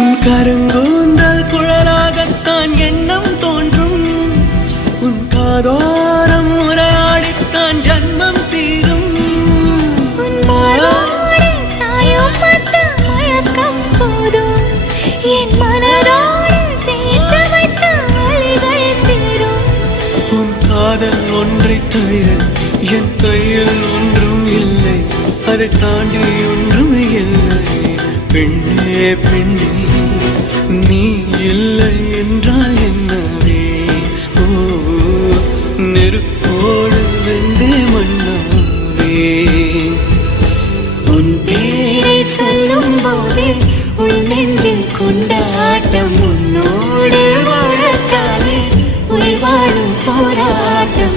உன் கருங்கூந்தல் குழலாகத்தான் எண்ணம் தோன்றும் உன் காதோரம் உரையாடித்தான் ஜன்மம் தீரும் உன் காதல் ஒன்றை தவிர என் கையில் ஒன்றும் இல்லை அதை தாண்டி ஒன்றும் இல்லை பெண்ணே பெண்ணே நீ இல்லை என்றால் என்னவே ஓ நெருப்போடு வெந்து மண்ணாவே உன் பேரை சொல்லும் போதே உன் நெஞ்சில் கொண்ட உன்னோடு வாழத்தாலே உயிர் வாழும் போராட்டம்